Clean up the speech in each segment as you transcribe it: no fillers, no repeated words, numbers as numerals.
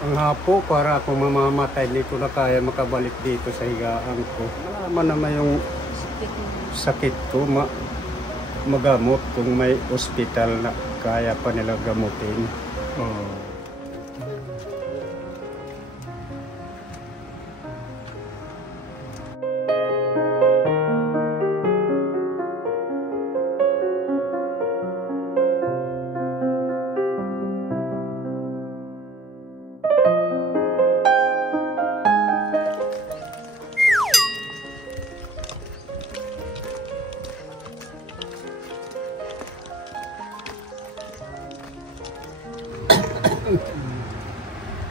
Ang hapo para ako mamamatay, hindi ko na kaya makabalik dito sa higaan ko. Malaman naman yung sakit ko, magamot kung may ospital na kaya pa nila gamutin.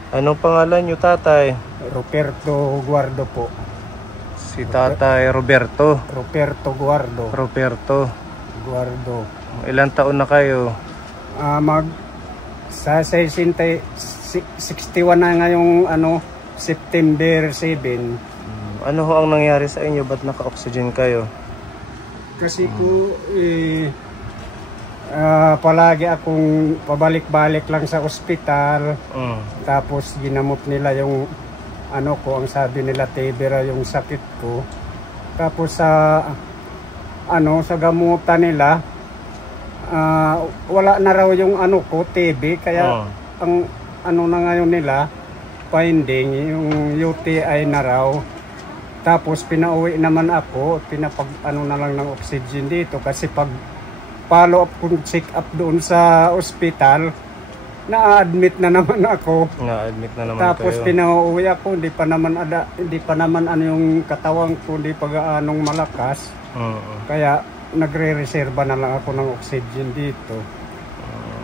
Anong pangalan niyo, tatay? Roberto Guardo po. Si tatay Roberto. Roberto Guardo. Roberto. Guardo. Ilang taon na kayo? Sa 61 na ngayong September 7. Ano ho ang nangyari sa inyo? Ba't naka-oxygen kayo? Kasi ko palagi akong pabalik-balik lang sa ospital. Tapos ginamot nila yung ang sabi nila tebera yung sakit ko. Tapos sa gamutan nila wala na raw yung TB, kaya ang na ngayon nila finding yung UTI na raw. Tapos pinauwi naman ako, na lang ng oxygen dito kasi pag follow up kung check up doon sa ospital, na-admit na naman ako. Na-admit na naman Tapos kayo. pinauwi ako, hindi pa naman yung katawan ko, hindi pa gaanong malakas. Kaya nagre-reserva na lang ako ng oxygen dito.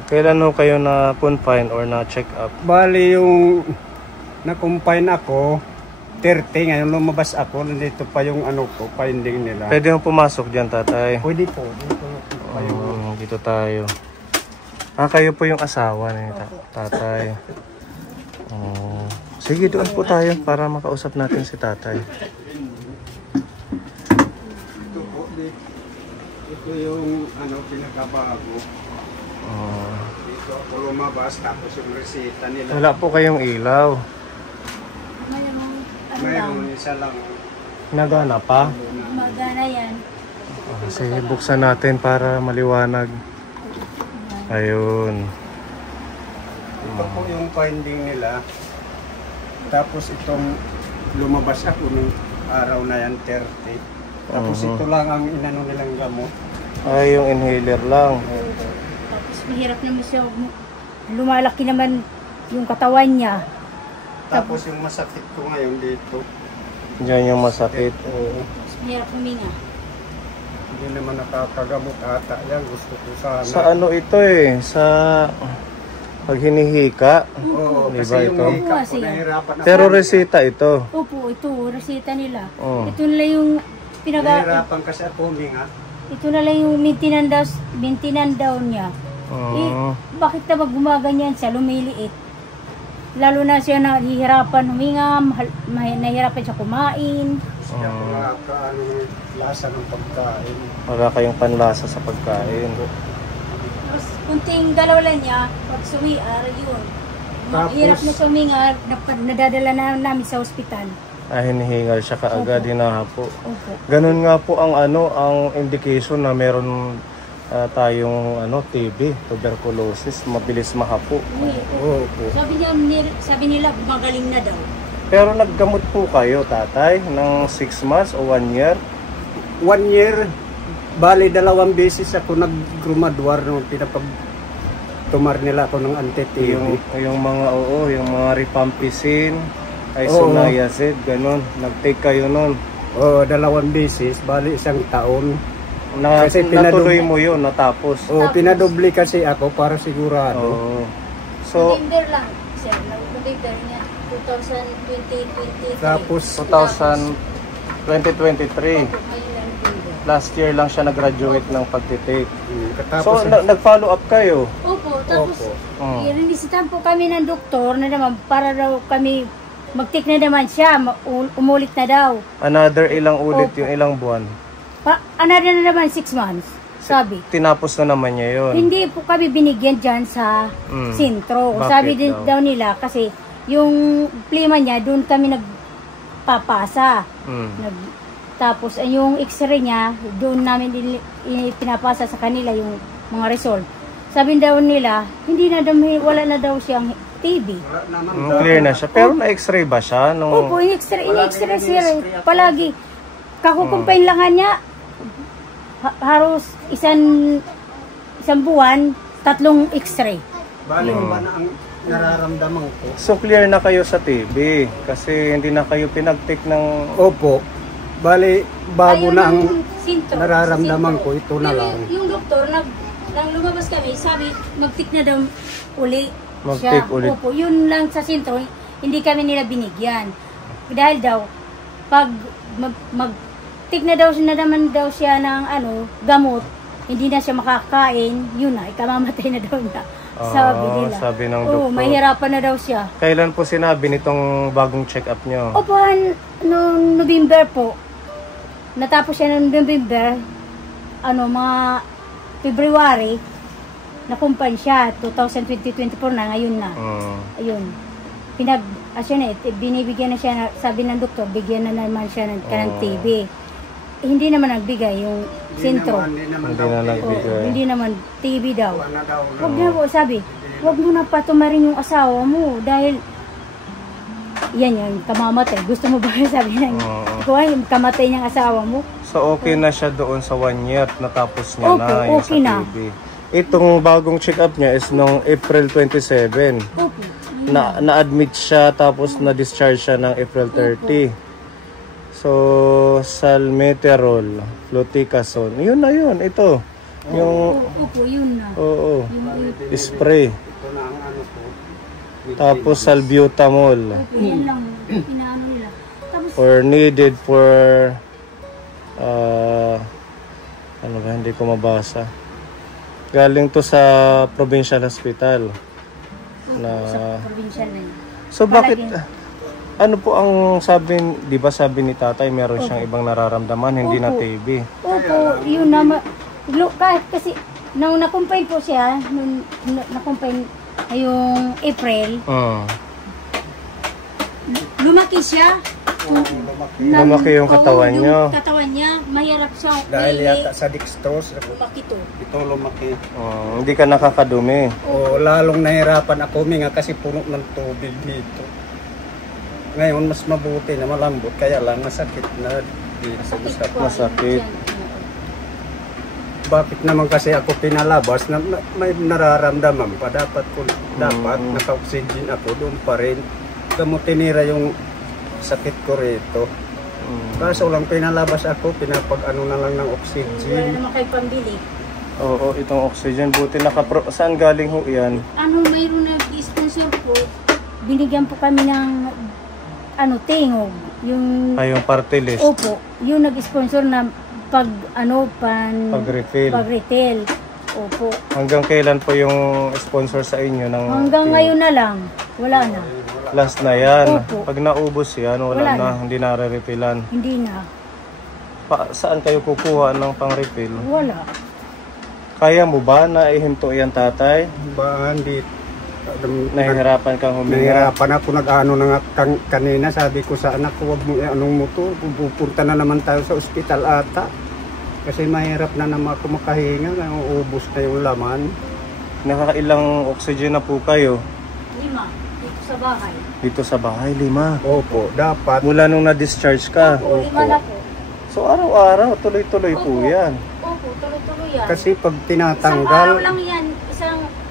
Kailan ho kayo na-confine or na-check up? Bali yung na-confine ako, 30, ngayon lumabas ako, nandito pa yung finding nila. Pwede ho pumasok dyan, tatay? Pwede po, dito dito tayo. Kayo po yung asawa ni tatay. Sige, doon po tayo para makausap natin si tatay. Ito yung pinakabago. Dito ako lumabas, tapos yung resita nila. Wala po kayong ilaw. Mayroon isa lang. Nagana pa? Magana yan. Sige, buksan natin para maliwanag. Ayun. Ito po yung finding nila. Tapos itong lumabas ako nung araw na yan, 30. Tapos ito lang ang nilang gamot. Ay, yung inhaler lang. Tapos mahirap naman siya. Lumalaki naman yung katawan niya. Tapos yung masakit ko ngayon dito. Diyan yung masakit. Tapos mahirap huminga. Hindi naman nakakagamot ata yan. Gusto ko sana. Sa ito Sa pag hinihika. Oo, Diba kasi yung ito? hika ko nahirapan ako. Pero resita ito. Opo, ito. Resita nila. Oh. Ito na lang yung Nahirapan kasi ako huminga. Ito na lang yung maintenance daw niya. Bakit naman gumaganyan siya? Lumiliit. Lalo na siya nahihirapan huminga, nahihirapan siya kumain. Siya ko lasa ng pagkain. Wala kayong panlasa sa pagkain. Tapos kunting galaw lang niya, pag sumiar, yun. Mahirap na siya huminga, nadadala na namin sa ospital. Hinihingal siya kaagad, hinahapo. Opo. Ganun nga po ang ang indication na meron tayong TB, tuberculosis, mabilis mahapo. Opo. Sabi nila, magaling na daw. Pero naggamot po kayo, tatay, ng 6 months o 1 year? 1 year, bali 2 beses ako nag-grumaduar nung pinapagtumar nila ako ng anti-TB. Yung mga rifampicin, isoniazid, ganun. Nag-take kayo nun. Oo, 2 beses, bali 1 taon. Kasi natuloy mo yun, natapos. Oo, pinadobli kasi ako para sigurado. So, November lang, sir. November niya, 2023. Tapos 2023. Last year lang siya nag-graduate ng pagtitake. So, Katapos nag-follow up kayo? Opo, tapos inisitahan po kami ng doktor na naman para daw kami mag-take na naman siya, umulit na daw. Another ilang ulit yung ilang buwan? Another na naman 6 months, sabi. Tinapos na naman niya yun. Hindi po kami binigyan dyan sa sentro. Bakit Sabi din daw? daw nila kasi yung plima niya, doon kami nagpapasa. Tapos yung x-ray niya, doon namin pinapasa sa kanila yung mga result. Sabi daw nila, wala na daw siyang TB. Clear na siya. Pero na-x-ray ba siya? Opo, in-x-ray siya. Palagi. Kakukumpain lang niya. Haros isang buwan, 3 x-ray. Bali ba na ang nararamdaman ko? So clear na kayo sa TB kasi hindi na kayo pinag-take ng... Opo. Bali, bago Ayun na ang sintro, nararamdaman sintro. ko, ito na Pero lang. Yung doktor, nang lumabas kami, sabi, mag-tick na daw uli. Mag-tick ulit. Opo, yun lang sa sintro, hindi kami nila binigyan. Dahil daw, pag mag-tick na naman daw siya ng gamot, hindi na siya makakain, yun na, ikamamatay na daw niya. Sabi nila. Sabi ng doktor. Oo, mahirapan na daw siya. Kailan po sinabi nitong bagong check-up nyo? Opo, noong November po. Natapos siya noong November, mga February, nakumpan siya, 2020-2024 na, ngayon na. Ayun. Binibigyan na siya, sabi ng doktor, bigyan na naman siya ng TB. Hindi naman nagbigay yung sintro. Hindi na nagbigay. Hindi naman TB daw. Huwag na po, sabi, huwag mo na patumarin yung asawa mo dahil yan yung kamamatay. Gusto mo ba sabi na yung kamatay niyang asawa mo? So okay na siya doon sa 1 year natapos niya na yung okay sa TB. Itong bagong check-up niya is noong April 27. Na-admit siya tapos na-discharge siya ng April 30. So, salmeterol, fluticasone. Yun na yun, ito. Yung yun na. Oo. Spray. Tapos salbutamol. Yan lang, pinaano nila. Tapos, Or needed for hindi ko mabasa. Galing to sa provincial hospital. sa probinsya na yun. So bakit ano po ang di ba sabi ni tatay meron siyang ibang nararamdaman, hindi na TB? Opo, yun na. Kahit kasi, nung nakumpay po siya, nung nakumpay yung April, lumaki siya. Lumaki yung katawan niyo. Yung katawan niya, mahirap siya. Dahil yata sa dextrose, lumaki to. ito lumaki. Hindi ka nakakadumi. Lalong nahirapan ako huminga kasi puno ng tubig dito. Ngayon, mas mabuti na malambot, kaya lang masakit na. Masakit. Bakit naman kasi ako pinalabas na may nararamdaman pa? Dapat naka-oxygen ako, doon pa rin. Gamutinira yung sakit ko rito. Kaso lang pinalabas ako, pinapag-ano na lang ng oxygen. Wala naman kayo pambili. Oo, itong oxygen. Buti saan galing ho yan? Mayroon na sponsor po. Binigyan po kami ng tingog. Yung party list. Opo, yung nag-sponsor na pag-retail. Opo. Hanggang kailan po yung sponsor sa inyo? Hanggang ngayon na lang. Wala na. Last na yan. Opo. Pag naubos yan, wala na. Hindi na re-refillan. Hindi na. Saan kayo kukuha ng pang-refill? Wala. Kaya mo ba na ihinto yan, tatay? Hindi. Nahihirapan kang huminga? Nahihirapan ako, nag-ano na nga kanina, sabi ko sa anak ko, wag mo anong mo to, pupunta na naman tayo sa ospital ata. Kasi mahirap na naman ako makahinga, ubos na yung laman. Nakakailang oxygen na po kayo? 5, dito sa bahay. Dito sa bahay, 5? Opo, dapat. Mula nung na-discharge ka? Opo, 5 na po. So araw-araw, tuloy-tuloy po yan? Opo, tuloy-tuloy yan. Kasi pag tinatanggal... Isang araw lang yan,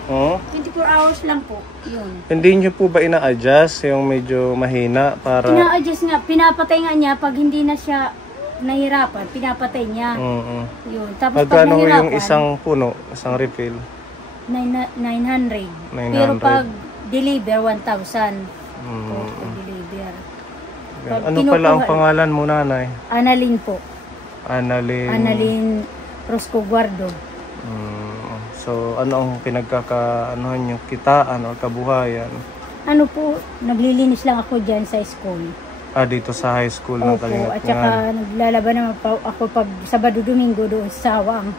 24 hours lang po, yun. Hindi nyo po ba ina-adjust yung medyo mahina para... Ina-adjust nga, pinapatay nga niya pag hindi na siya nahirapan, pinapatay niya. Yun. Tapos pag magkano nahirapan, yung isang puno, isang refill? 900. Pero pag deliver, 1,000. Pag deliver. Ano pala ang pangalan mo, nanay? Annalyn po. Annalyn Rosco Guardo. So, ano ang pinagkakaanuhan yung kitaan o kabuhayan? Ano po, naglilinis lang ako dyan sa school. Dito sa high school ng Kalingat. At saka naglalaban naman pa ako pag Sabado-Domingo doon sa Sawang.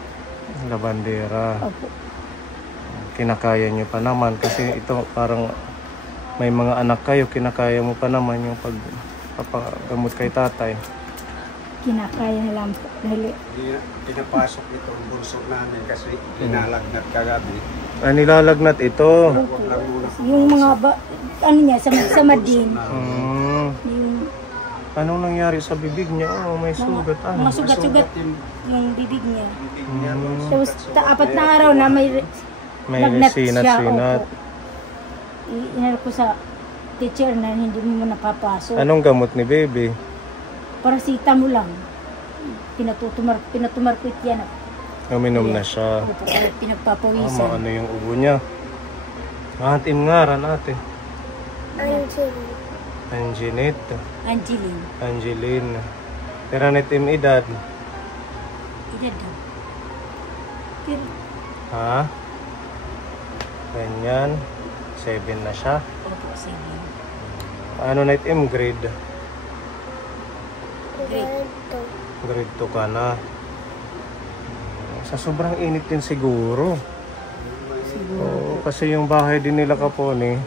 Labandera. Opo. Kinakaya nyo pa naman kasi ito parang may mga anak kayo, kinakaya mo pa naman yung pagpapagamot kay tatay. Kinakaya na lang po. Dahil Pinapasok itong bunso namin kasi pinalagnat kagabi. Nilalagnat ito. Huwag lang muna. yung mga ano niya, sa madin. Yung Anong nangyari sa bibig niya? Oh, may sugat. mga sugat-sugat yung bibig niya. Mm. Tapos 4 na araw na may May lagnat siya. sinat-sinat. Opo. Inano ko sa teacher na hindi mo nakapasok. Anong gamot ni baby? Paracetamol lang. Pinatumarkit yan. Uminom na siya. Opo, kaya pinagpapawisan. Ano yung ubo niya? Atim nga ran ate. Anginette. Angeline. Angeline. Tiranet im edad. Edad daw. Pero, Ha? Ganyan. 7 na siya. opo, sige. Ano na im grade? Great. Grade 2 ka na. Sa sobrang init din siguro. Oo, kasi yung bahay din nila Kapone,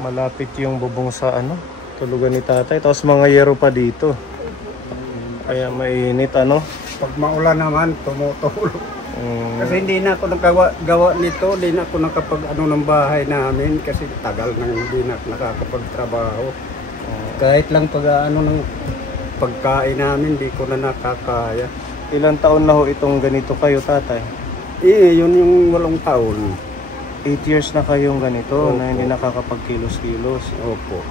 malapit yung bubong sa tulugan ni tatay. Tapos mga yero pa dito. Kaya mainit Pag maulan naman, tumutulog. Kasi hindi na ako gawa nito, hindi na ako nakapag ng bahay namin kasi tagal nang hindi na nakakapagtrabaho. Kahit lang pag ng pagkain namin, hindi ko na nakakaya. Ilang taon na ho itong ganito kayo tatay? Yun yung 8 taon. 8 years na kayong ganito Opo. na hindi nakakapagkilos-kilos. Opo.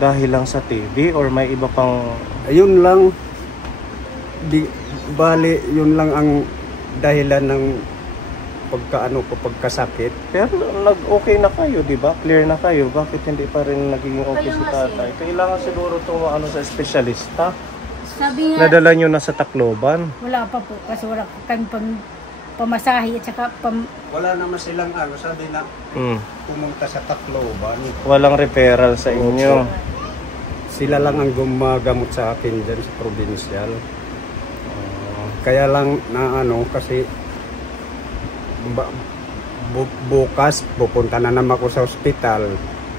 Dahil lang sa TV or may iba pang... Ayun lang, bali, yun lang ang dahilan ng pagkasakit. Pero nag-okay na kayo, di ba? Clear na kayo. Bakit hindi pa rin nagiging okay si tatay? Kailangan siguro itong sa espesyalista. Sabi nga, Nadala nyo na sa Tacloban. wala pa po kasi wala kami pamasahe at saka Wala naman silang sabi na pumunta sa Tacloban. Walang referral sa inyo. Sila lang ang gumagamot sa akin dyan sa provincial. Kaya lang na kasi bukas pupunta na naman ako sa ospital.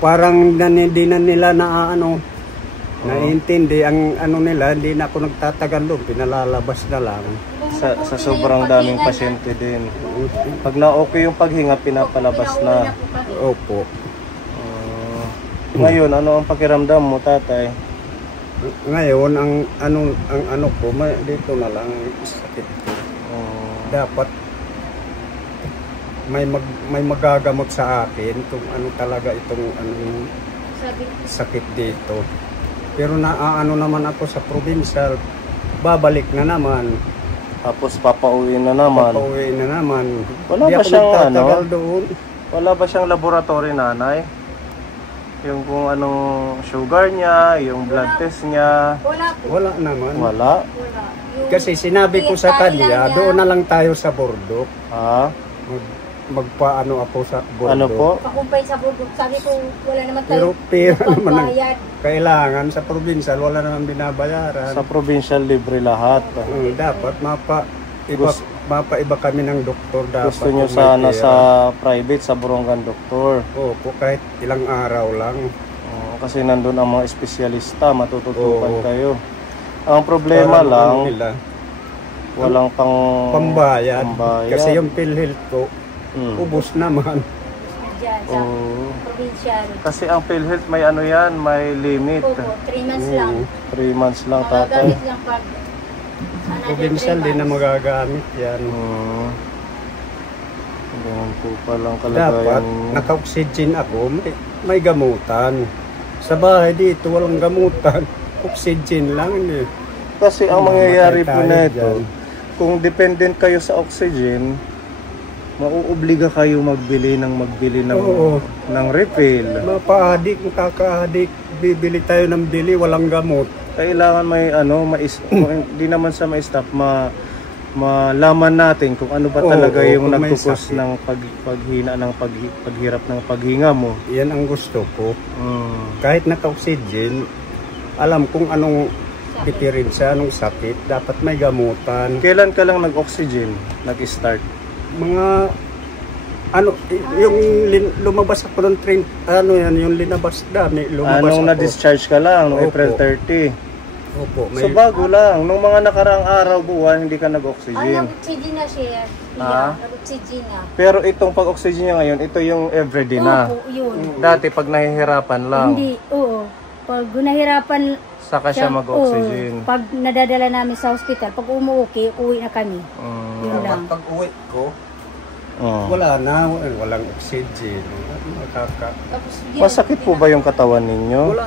Parang hindi na nila na naiintindi ang nila, hindi na ako nagtatagal doon, pinalalabas na lang. Sa sobrang daming pasyente din. Pag na-okay yung paghinga, pinapalabas na. Opo. Ngayon, ano ang pakiramdam mo, tatay? Ngayon, ang ano ko, dito na lang sakit ko. Dapat may magagamot sa akin kung ano talaga itong sakit dito. Pero naman ako sa provincial, babalik na naman. Tapos papauwi na naman. Wala ba siyang doon. Wala ba siyang laboratory, nanay? Yung kung anong sugar niya, yung blood test niya. Wala naman. Wala? Kasi sinabi ko sa kanya, doon na lang tayo sa Burdok. Ha? Magpaano ako sa Burdok. Ano po? pakumpay sa bundok. Sabi ko, wala naman Pero tayo pera naman ang pagbayad. kailangan sa provincial, wala naman binabayaran. Sa provincial libre lahat. Dapat mapaiba kami ng doktor dapat. Gusto nyo kung may sana pera. sa private, sa Borongan doktor. Opo, kahit ilang araw lang. Kasi nandun ang mga espesyalista, matututukan Oo. kayo. Ang problema Parang lang, nila, walang pambayad. pambayad. Kasi yung PhilHealth ko, ubos naman. Diyan sa provincial. Kasi ang PhilHealth may may limit. Opo, 3 months lang. 3 months lang, tatay. Magagamit lang pag Provincial din na magagamit yan. Ganun po palang Dapat, kalagayan. naka-oxygen ako, may gamutan. Sa bahay dito, walang gamutan. Oxygen lang eh. Kasi ang mangyayari po Mamatay na tayo ito, dyan. kung dependent kayo sa oxygen, mauobliga kayo magbili ng Oo. ng refill. Mapaadik, kaka-adik, bibili tayo ng bili, walang gamot. Kailangan may hindi naman sa may stop malaman natin kung ano ba talaga Oo, yung kung may nagtukos sakit. ng paghina ng paghirap ng paghinga mo. Yan ang gusto ko. Kahit naka-oxygen, alam kung anong pipirin sa anong sakit, dapat may gamutan. Kailan ka lang nag-oxygen, nag-start? Mga Ano, yung lumabas ako ng train, ano yan, yung linabas dami, lumabas Anong ako. na-discharge ka lang, noong Opo. April 30. Opo, So bago lang, nung mga nakaraang araw, buwan, hindi ka nag-oxygen. nag-oxygen na siya. Ah? Nag-oxygen na. Pero itong pag-oxygen niya ngayon, ito yung everyday na. Opo, yun. Dati pag nahihirapan lang, Hindi, oo. Pag nahirapan saka siya mag-oxygen. pag nadadala namin sa hospital, pag umuwi, uwi na kami. Yun lang. Pag uwi ko, Oh. wala na, walang oxygen. Tapos, yun, Masakit po ba yung katawan ninyo? Wala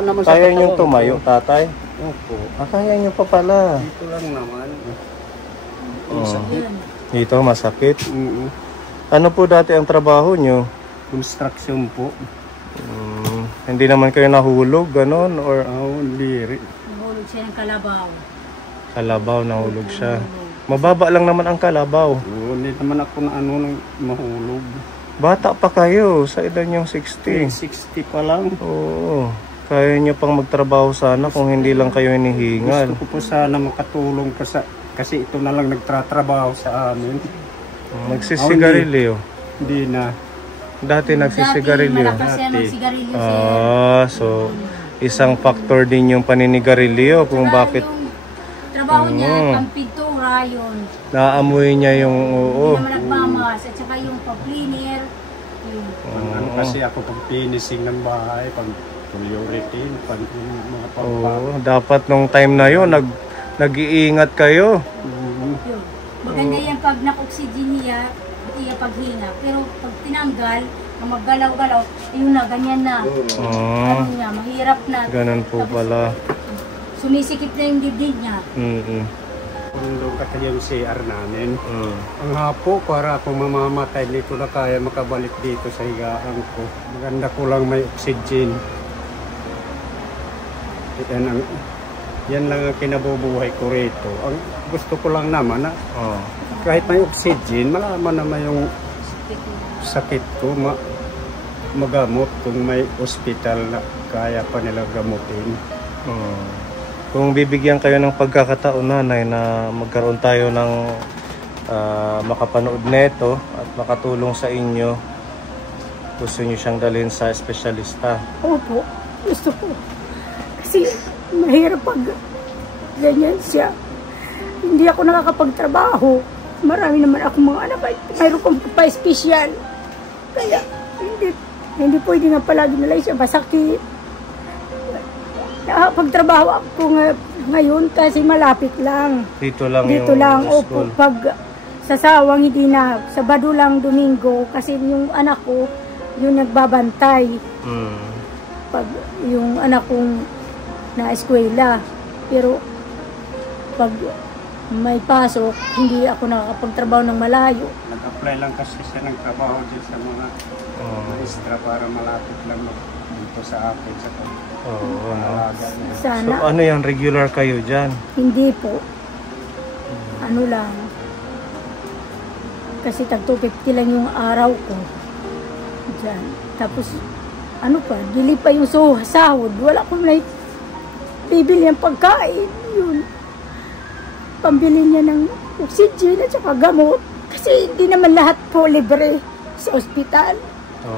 naman sa Kaya katawan niyong ko. tumayo, tatay? Opo. Kaya niyo pa pala. Dito lang naman. Oh. yun. Dito, masakit. Mm-mm. Ano po dati ang trabaho niyo? Construction po. Hindi naman kayo nahulog, ganon? Or Hindi rin. Nahulog siya ng kalabaw. kalabaw, nahulog siya. Mababa lang naman ang kalabaw. Hindi naman ako na nang mahulog. Bata pa kayo, sa edad niyong 60. 60 pa lang. Oo. Kaya niyo pang magtrabaho sana kung hindi lang kayo hinihingal. Gusto ko po sana makatulong kasi ito na lang nagtatrabaho sa amin. Nagsisigarilyo. Hindi na. Dati nagsisigarilyo. Dati malakas siya magsigarilyo siya. So isang factor din yung paninigarilyo kung Saka bakit yung trabaho niya, pampintura yun. naamoy niya yung oo. Hindi naman nagmamas. At saka yung pag-cleaner. Yun. Ano kasi ako pag finishing ng bahay, pag polyurethane, pag yung mga Oo, dapat nung time na yun nag-iingat kayo. Yun. Maganda yan pag nak-oxygen niya, iya paghinga. Pero pag tinanggal, ang maggalaw-galaw, yun na, ganyan na. Ano niya, mahirap na. Ganun po Tapos, pala. Sumisikip na yung dibdib niya. Kung doon kasi yung CR namin, ang hapo para akong mamamatay, hindi ko na kaya makabalik dito sa higaan ko. Maganda ko lang may oxygen. Yan lang ang kinabubuhay ko rito. Ang gusto ko lang naman na kahit may oxygen, malaman naman yung sakit ko, magamot kung may ospital na kaya pa nila gamutin. Kung bibigyan kayo ng pagkakataon, nanay, na magkaroon tayo ng makapanood neto at makatulong sa inyo, gusto nyo siyang dalhin sa espesyalista? Opo, gusto ko. Kasi mahirap pag ganyan siya. Hindi ako nakakapagtrabaho. Marami naman akong mga anak. Mayroon kong pa-espesyal. Kaya hindi pwede nga palagi nila siya masakit. Nakapagtrabaho ako ngayon kasi malapit lang. Dito lang Dito yung lang. school. Opo, pag sa sawang hindi na. Sabado lang, Domingo. Kasi yung anak ko, yung nagbabantay. Pag yung anak kong na eskwela. Pero pag may pasok, hindi ako nakakapagtrabaho ng malayo. Nag-apply lang kasi siya ng trabaho dyan sa mga maestra para malapit lang dito sa akin sa pag-alaga niya. Sana. So ano yan, regular kayo dyan? Hindi po. Ano lang. Kasi tag 250 lang yung araw ko. Diyan. Tapos, ano pa, dili pa yung sahod. Wala akong bibili ang pagkain. Yun. Pambili niya ng oxygen at saka gamot. Kasi hindi naman lahat po libre sa ospital.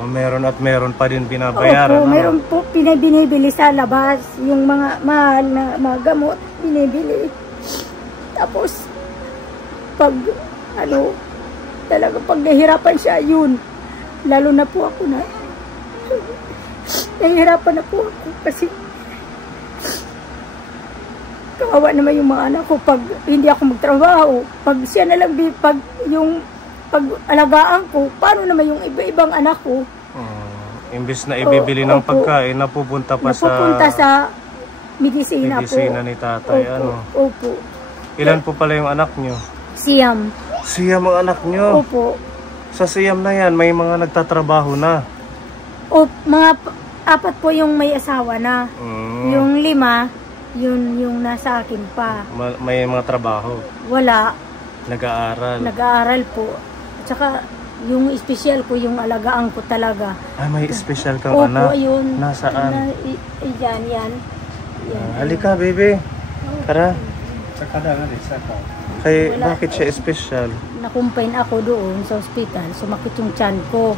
Meron at meron pa din binabayaran. Opo, meron po binibili sa labas. Yung mga mahal na mga gamot, binibili. Tapos, pag, talaga pag nahihirapan siya, yun. Lalo na po ako nahihirapan na po ako kasi kawawa naman yung mga anak ko pag hindi ako magtrabaho. Pag siya na lang, pag-alagaan ko, paano naman yung iba-ibang anak ko? Imbis na ibibili ng pagkain, napupunta sa medisina ni tatay. Opo. Ilan po pala yung anak nyo? Siyam. Siyam ang anak nyo? Opo. Sa siyam na yan, may mga nagtatrabaho na? Mga 4 po yung may asawa na. Yung 5, yun yung nasa akin pa. May mga trabaho? Wala. Nag-aaral? Nag-aaral po. At saka yung espesyal ko, yung alagaan ko talaga. May espesyal kang Opo, anak? yun. Nasaan? Yan. Halika, baby. Tara. Sa kada na rin, sa ka. Kay, bakit siya special? Nakumpain ako doon sa ospital, sumakit yung tiyan ko.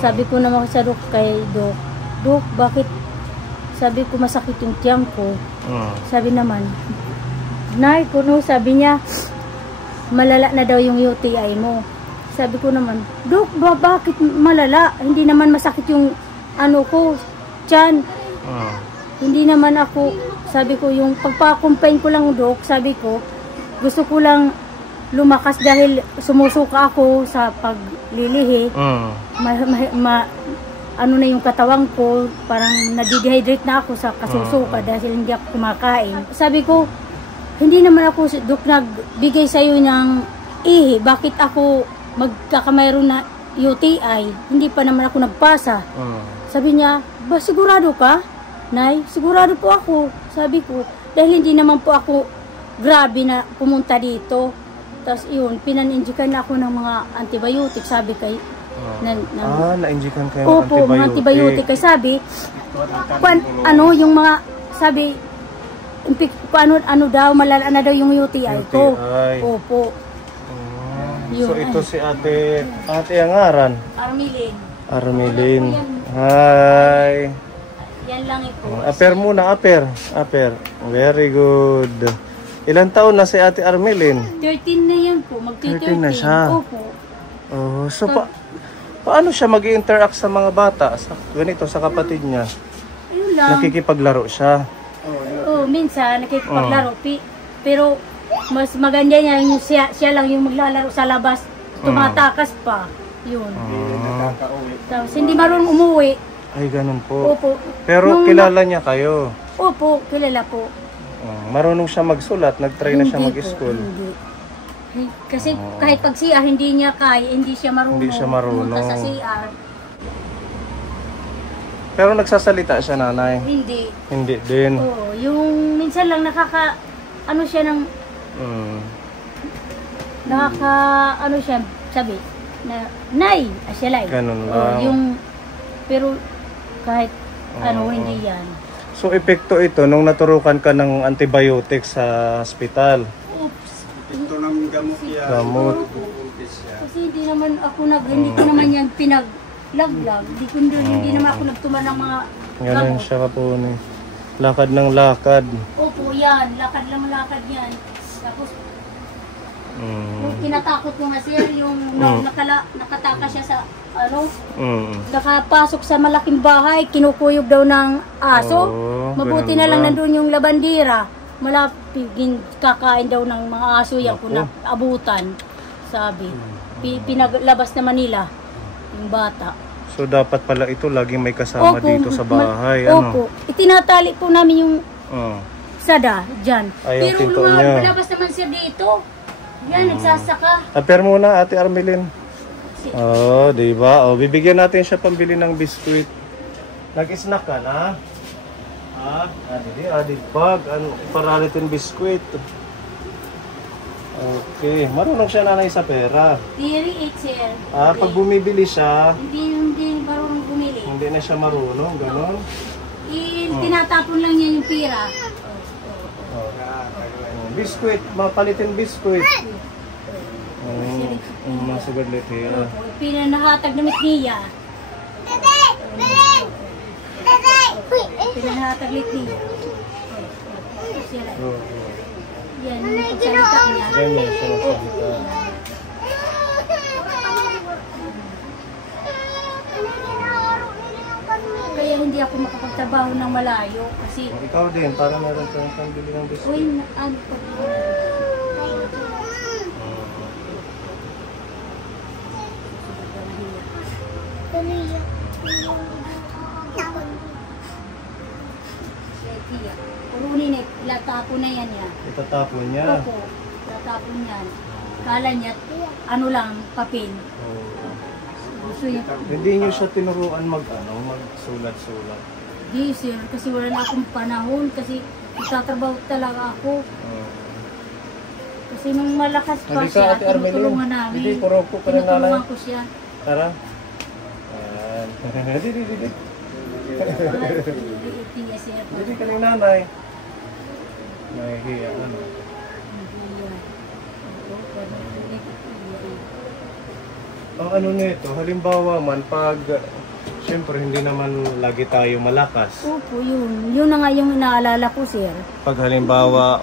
Sabi ko naman sa Dok, kay Dok, bakit? Sabi ko masakit yung tiyan ko. Sabi naman, Nay, kuno, sabi niya, malala na daw yung UTI mo. Sabi ko naman, Dok, bakit malala? Hindi naman masakit yung ano ko, tiyan. Hindi naman ako, sabi ko, yung pagpakumpain ko lang, Dok, sabi ko, gusto ko lang lumakas dahil sumusuka ako sa paglilihi. Ano na yung katawang ko, parang nadidehydrate na ako sa kasusuka dahil hindi ako kumakain. Sabi ko, hindi naman ako, Dok, nagbigay sa'yo ng ihi. Bakit ako magkakamayroon na UTI? Hindi pa naman ako nagpasa. Sabi niya, ba sigurado ka? Nay, sigurado po ako. Sabi ko, dahil hindi naman po ako grabe na pumunta dito. Tapos yun, pinan-injikan ako ng mga antibiotic, sabi kay na-injikan kayo ng opo, mga antibiotic. Kay sabi, yung mga, sabi, ano daw, malala na daw yung UTI ko. Opo. So ito si ate ang ngaran? Armelin. Hi. Yan lang ito. Aper muna, aper. Very good. Ilan taon na si ate Armelin? 13 na yan po, mag-13 na siya. Opo. So paano siya mag-interact sa mga bata? Ganito, sa kapatid niya? Ayun lang. Nakikipaglaro siya. Minsan nakikipaglaro. Pero mas maganda niya yung siya lang yung maglalaro sa labas. Tumatakas pa. Yun. Tapos hindi marunong umuwi. Ay, ganun po. Opo. Pero kilala niya kayo? Opo, kilala po. Marunong siya magsulat? Nag-try na siya mag-school? Hindi. Kasi kahit pag CR, hindi niya kaya, hindi siya marunong. Hindi siya marunong. Pumunta sa CR. Pero nagsasalita siya, nanay? Hindi. Hindi din? Oo, yung minsan lang ano siya ng, ano siya, sabi, Nay, asyalay. Ganun lang. Pero kahit hindi yan. So, epekto ito nung naturukan ka ng antibiotic sa hospital? Oops. Ito ng gamot yan. Gamot. Kasi hindi naman ako hindi ko naman yan pinaglaglag. Hindi naman ako nagtuma ng mga Ganun gamot. siya kapuni. Lakad ng lakad. Opo, yan. Lakad yan. Tapos, yung kinatakot ko nga sir, yung nakataka siya sa nakapasok sa malaking bahay, kinukuyog daw ng aso. Mabuti na lang nandun yung labandira. Malapit, kakain daw ng mga aso yan kung abutan, sabi. Pinaglabas na Manila, yung bata. So, dapat pala ito laging may kasama dito sa bahay. Opo. Itinatali po namin yung sada dyan. Pero lumabas naman siya dito. Yan, nagsasaka. Aper muna, ate Armelin. Diba? Bibigyan natin siya pambili ng biskuit. Nag-snack ka na? Pag, para natin biskuit. Okay, marunong siya nanay sa pera. Theory 8, sir. Pag bumibili siya, hindi marunong bumili. hindi na siya marunong, gano'n? Tinatapon lang niya yung pira. Biskuit, mapalitin biskuit. Masagad niya. Pinanahatag na niya. Pinanahatag niya. Yan, yung pagsalita niya. Ganyan siya magsalita. Kaya hindi ako makapagtrabaho ng malayo kasi Ikaw din, para meron kang pambili ng biskuit. uy, ano pa Kurunin eh, ilatapon na yan yan. Itatapon niya. Opo, ilatapon yan. Kala niya, ano lang, papel. Gusto niya. Hindi niyo siya tinuruan magsulat-sulat. Di sir, kasi wala na akong panahon kasi itatrabaho talaga ako. Kasi nung malakas pa Halika, siya, Ate Armelin. tinutulungan namin. Hindi, puro ko pa rin Tinutulungan ko siya. Tara. Didi. Tiya sir. Didi ka ng nanay. Nahihiya ano. Ang ano nito, halimbawa man pag siyempre hindi naman lagi tayo malakas. Opo, yun. Yun na nga yung inaalala ko, sir. Pag halimbawa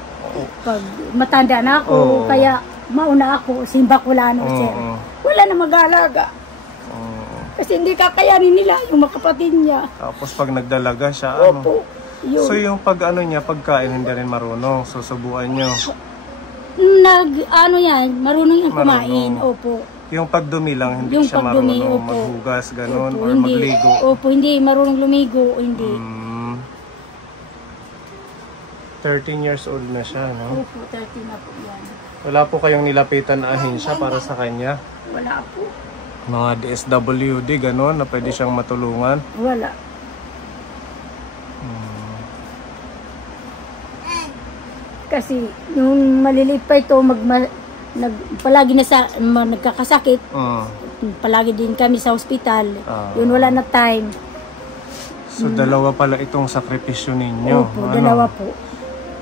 Pag matanda na ako, Oo. kaya mauna ako, simba ko lang, sir. Oo. Wala na mag-aalaga. Kasi hindi kakayanin nila yung mga kapatid niya. Tapos pag nagdalaga siya, ano? Opo, yun. So yung pag ano niya, pagkain hindi rin marunong, susubuan nyo. Ano yan, marunong yung kumain. Marunong. Opo. Yung pagdumi lang, hindi Yung siya pagdumi, marunong opo. maghugas, ganun, Opo, or hindi. magligo. Opo, hindi marunong lumigo, hindi. 13 years old na siya, no? Opo, 13 na po yan. Wala po kayong nilapitan na ahensya para sa kanya? Wala po. Mga DSWD, ganun, na pwede siyang matulungan? Wala. Kasi yung maliliit pa ito, palagi na nagkakasakit. Palagi din kami sa ospital. Yun, wala na time. So, dalawa pala itong sakripisyo ninyo. Opo, dalawa po.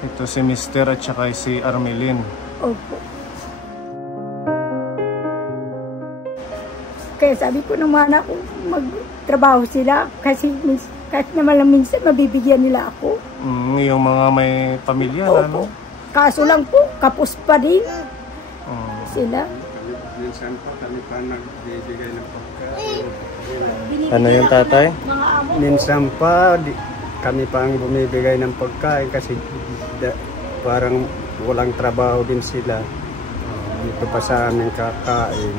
Ito si Mr. at saka si Armelin. Opo. Kaya sabi ko ng mga anak ko, magtrabaho sila kasi kahit naman lang minsan mabibigyan nila ako. Yung mga may pamilya, ano? Kaso lang po, kapos pa din sila. Minsan pa kami pa nagbibigay ng pagkain. Ano yung tatay? Mga amo. Minsan pa kami pa ang bumibigay ng pagkain kasi parang walang trabaho din sila. Dito pa sa aming kakain.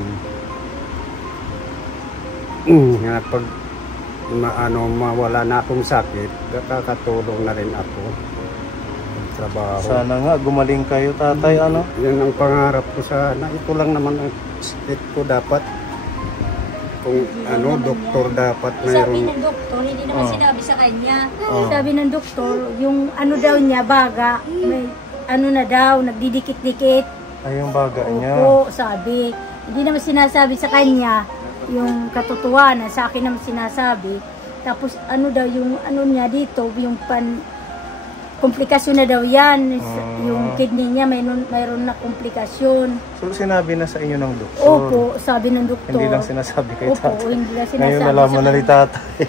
Pag mawala na akong sakit, kakatulong na rin ako. Trabaho. Sana nga, gumaling kayo tatay, ano? Yan ang pangarap ko sana. Ito lang naman ang sakit ko dapat. Kung doktor dapat Sabi mayroon. ng doktor, hindi naman sinabi sa kanya. Sabi ng doktor, yung ano daw niya, baga, may ano na daw, nagdidikit-dikit. Ay, yung baga niya. Opo, sabi. Hindi naman sinasabi sa kanya yung katotohanan. Sa akin naman sinasabi. Tapos ano daw, yung ano niya dito, yung komplikasyon na daw yan. Yung kidney niya mayroon na komplikasyon. So, sinabi na sa inyo ng doktor? Opo, sabi ng doktor. Hindi lang sinasabi kay Opo, tatay? hindi lang sinasabi. Ngayon nalaman na ni tatay.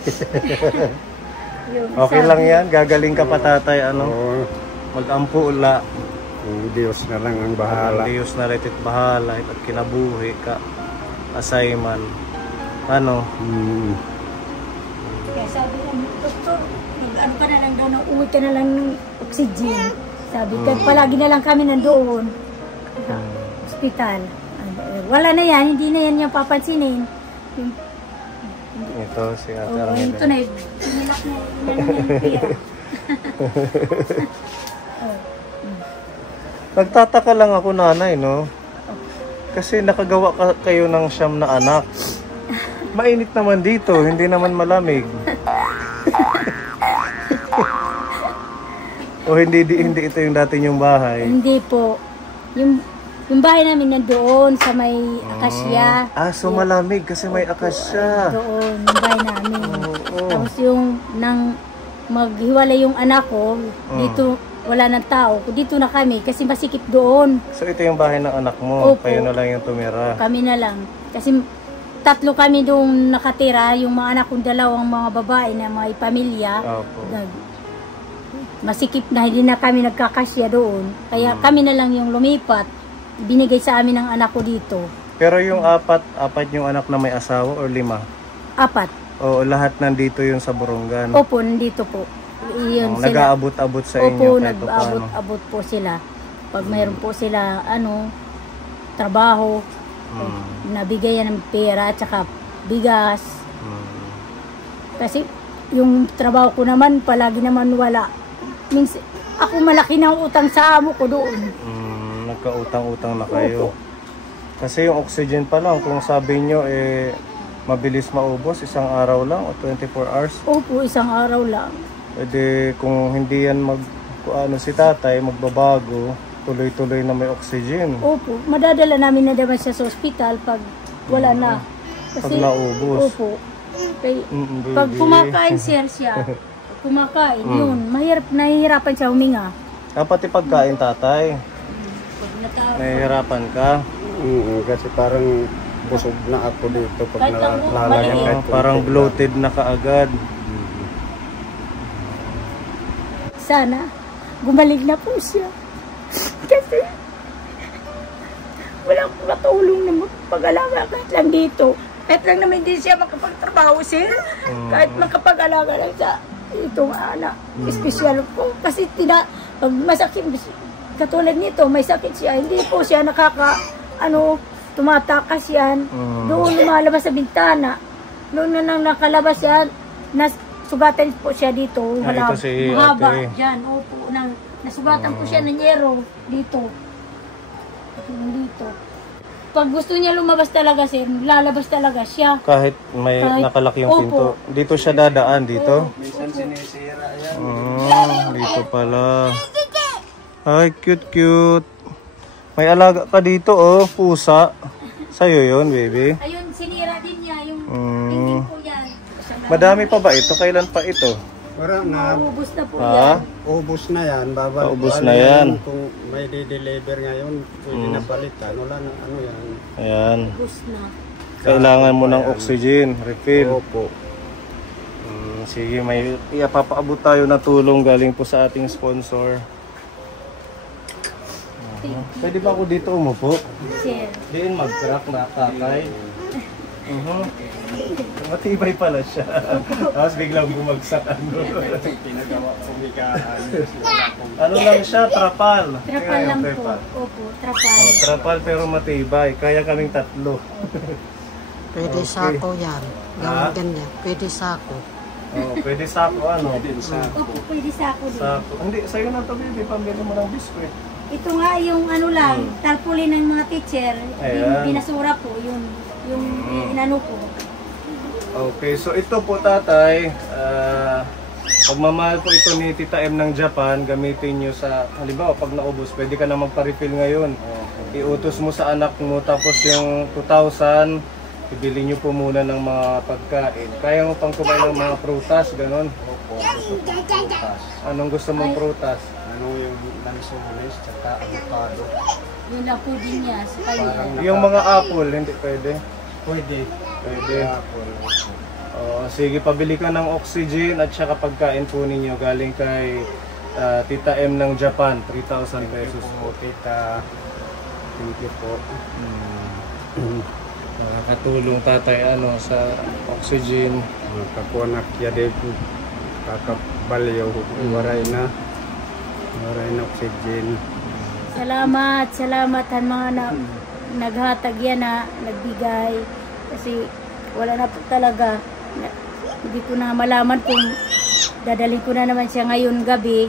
Okay lang yan, gagaling ka pa tatay, ano? Mag-ampo ula. Diyos na lang ang bahala. Diyos na retit bahala at kinabuhi ka. Asayman. Ano? Kaya sabi ng doktor, ano ka na lang daw, uwi ka na lang ng oxygen. Sabi, kaya palagi na lang kami nandoon sa hospital. Wala na yan, hindi na yan yung papansinin. Ito, si Ate Oh, Armelin. ito na, sinilak na yan. Nagtataka lang ako, nanay, no? Kasi nakagawa kayo ng 9 na anak. Mainit naman dito, hindi naman malamig. O hindi ito yung dati yung bahay? Hindi po. Yung bahay namin nandoon sa may akasya. So malamig kasi may akasya. Doon, yung bahay namin. Oo. Tapos yung nang maghiwalay yung anak ko, dito wala ng tao. Dito na kami kasi masikip doon. So ito yung bahay ng anak mo, Opo. kayo na lang yung tumira. Kami na lang. Kasi 3 kami doon nakatira, yung mga anak kong 2 mga babae na mga pamilya. Opo. Masikip na, hindi na kami nagkakasya doon. Kaya kami na lang yung lumipat. Binigay sa amin ng anak ko dito. Pero yung apat yung anak na may asawa or 5? 4. O lahat nandito yun sa Borongan? Opo, nandito po. Yun sila. Nag-aabot-abot sa inyo? Opo, kahit paano? nag-abot po sila. Pag mayroon po sila, trabaho, nabigayan ng pera at saka bigas. Kasi yung trabaho ko naman, palagi naman wala. Minsan, ako malaki ng utang sa amo ko doon. Nagkautang-utang na kayo. Kasi yung oxygen pa lang, kung sabi nyo, mabilis maubos, 1 araw lang o 24 hours. Opo, 1 araw lang. Pwede kung hindi yan si tatay, magbabago, tuloy-tuloy na may oxygen. Opo, madadala namin na naman siya sa ospital pag wala na. Pag naubos. Opo. Pag kumakain siya, kumakain, yun, nahihirapan siya huminga. Pati pagkain tatay. Pag nata- Nahihirapan ka? Kasi parang busog na ako dito pag Kahit ang nalalagyan. maliit. Parang bloated na kaagad. Sana gumaling na po siya. Kasi walang matulong na magpag-alaga kahit lang dito. Kahit lang naman hindi siya makapagtrabaho, sir. Kahit makapag-alaga lang sa itong anak. Espesyal po. Kasi pag masakit, katulad nito, may sakit siya. Hindi po siya tumatakas yan. Doon lumalabas sa bintana. Noon na nang nakalabas yan, nasugatan po siya dito. Ito si Mahaba. ate. Diyan, opo. Nasugatan po siya ng yero dito. Dito. Pag gusto niya lumabas talaga, sir, lalabas talaga siya. Kahit may nakalaki yung pinto. Dito siya dadaan, dito? Minsan sinisira yan. Dito pala. Ay, cute. May alaga ka dito, oh, pusa. Sa'yo yun, baby. Ayun, sinira din niya yung tingin po yan. Madami pa ba ito? Kailan pa ito? Wala na. Ubus na po Ha? yan. Ubus na yan. Ubus na yan. Kung may de-deliver ngayon, pwede na palitan. Wala na ano yan. Ayan. Ubus na. Kailangan mo ng oxygen, refill. Opo. Sige, may ipapaabot tayo na tulong galing po sa ating sponsor. Pwede ba ako dito umupo? Sir. Diin mag-crack na kakay. Matibay pala siya. Tapos biglang bumagsak Pinagawa pumikaan. Ano lang siya, trapal. Trapal lang po. Trapal. Opo, trapal. Trapal pero matibay. Kaya kaming tatlo. Pwede sako yan. Ha? Ganyan. Pwede sako. Pwede sako ano? Opo, pwede sa ako din. Sako. Hindi, sa'yo na to baby. Pambili mo ng biskwit. Ito nga yung ano lang, tarpaulin ng mga teacher. Ayan. Binasura po, yung inano po. Okay, so ito po tatay, pagmamahal po ito ni Tita M ng Japan, gamitin nyo sa, halimbawa pag naubos, pwede ka na magpa-refill ngayon. Iutos mo sa anak mo, tapos yung 2,000, ibili nyo po muna ng mga pagkain. Kaya mo pang kumain ng mga prutas, ganon? Opo. Prutas. Anong gusto mong prutas? Ano yung lansones, tsaka avocado. Yun lang po din niya sa kanya. Yung mga apple, hindi pwede? Pwede. Pwede. Apple. Sige, pabili ka ng oxygen at saka pagkain po ninyo galing kay Tita M ng Japan, 3,000 pesos po. Tita. Thank you po. Nakakatulong tatay sa oxygen. Kakuanak ya de kakabaliw. Waray na oxygen. Salamat ang mga naghatag yan na nagbigay. Kasi wala na po talaga. Hindi ko na malaman kung dadalhin ko na naman siya ngayon gabi.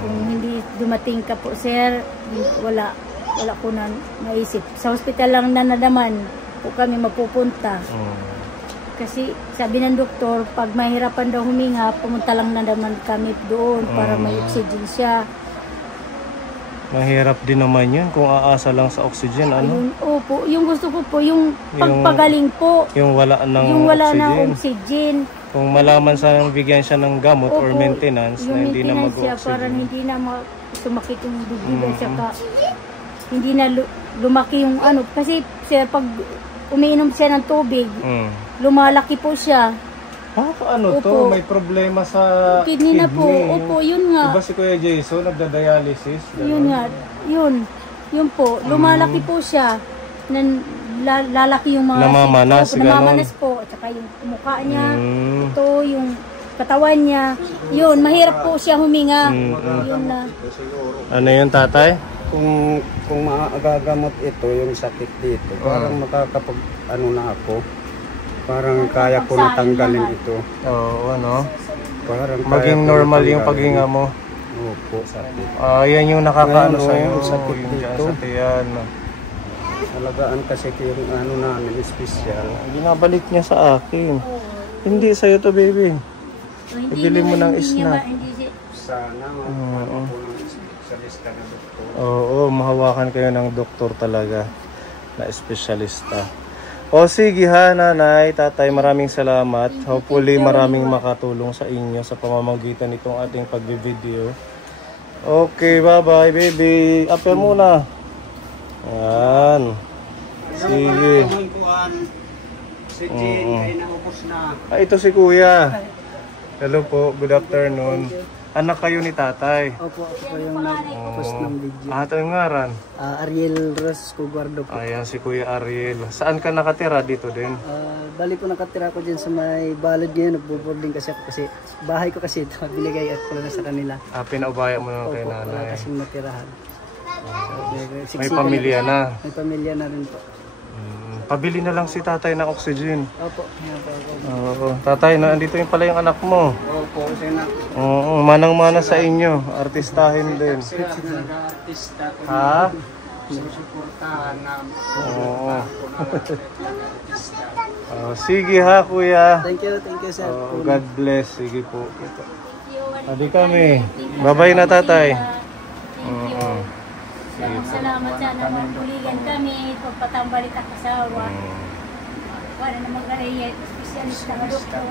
Kung hindi dumating ka po, sir, wala ko na maisip. Sa hospital lang na naman po kami mapupunta. Kasi sabi ng doktor, pag mahirapan daw huminga, pumunta lang na naman kami doon para may oxygen siya. Mahirap din naman yun kung aasa lang sa oxygen, ano? Opo, yung gusto ko po, yung pagpagaling po. Yung wala ng Yung wala oxygen. ng oxygen. Kung malaman sa bigyan siya ng gamot or Opo, maintenance na hindi na maintenance siya, parang mag-oxygen. hindi na sumakit yung dibdib saka hindi na lumaki yung ano. Kasi sir, pag umiinom siya ng tubig, lumalaki po siya. Ano to? Opo. May problema sa Kidney na po. Opo, yun nga. Diba si Kuya Jason nagda-dialysis? Ganun? Yun nga. Yun po. Lumalaki po siya. Lalaki yung mga... Namamanas, Opo, namamanas po. At saka yung mukha niya. Ito, yung katawan niya. Yun, mahirap po siya huminga. Yun na. Ano yun, tatay? Kung magagamot ito, yung sakit dito, parang makakapag ano na ako. Parang kaya ko natanggalin ito. Oo, ano? Parang Maging kaya ko normal yung natanggalin. paghinga mo. Opo, sakit. Yan yung nakakaano Ngayon, sa'yo. yung sakit Yung dyan dito. sa tiyan. Alagaan kasi yung ano namin, special. Ginabalik niya sa akin. Hindi sa'yo to, baby. Ibili mo ng snack. Sana mapapano po ng specialista na doktor. Oo, mahawakan kayo ng doktor talaga na espesyalista. O sige ha, nanay, tatay, maraming salamat. Hopefully maraming makatulong sa inyo sa pamamagitan nitong ating pagbi-video. Okay, bye-bye, baby. Ape muna. Ayan. Sige. Si Jane ay naubos na. Ito si Kuya. Hello po, good afternoon. Anak kayo ni tatay. Opo, ako po yung nag-post ng video. Ito yung ngaran. Ariel Ros Cuguardo po. Ayan, si Kuya Ariel. Saan ka nakatira? Dito din? Bali po nakatira ko dyan sa may balad ngayon. Nagbo-boarding kasi ako kasi bahay ko kasi ito. Binigay at pala na sa kanila. Pinaubaya mo na kay Opo, wala nanay. kasing natirahan. So, May pamilya na. May pamilya na rin po. Pabili na lang si tatay ng oxygen. Opo, nga po ako. Oo, tatay, andito yung pala yung anak mo. Opo, kasi na. Oo, manang-mana sa inyo. Artistahin din. Sila nag-artista ko. Ha? Susuportahan na. Oo. Sige ha, kuya. Thank you sir. God bless. Sige po. Adi kami. Bye-bye na tatay. Thank you. Salamat sana magpuligan kami. Pagpatambalik ang kasawa. Para na mag-arayet. Specialist na doktor.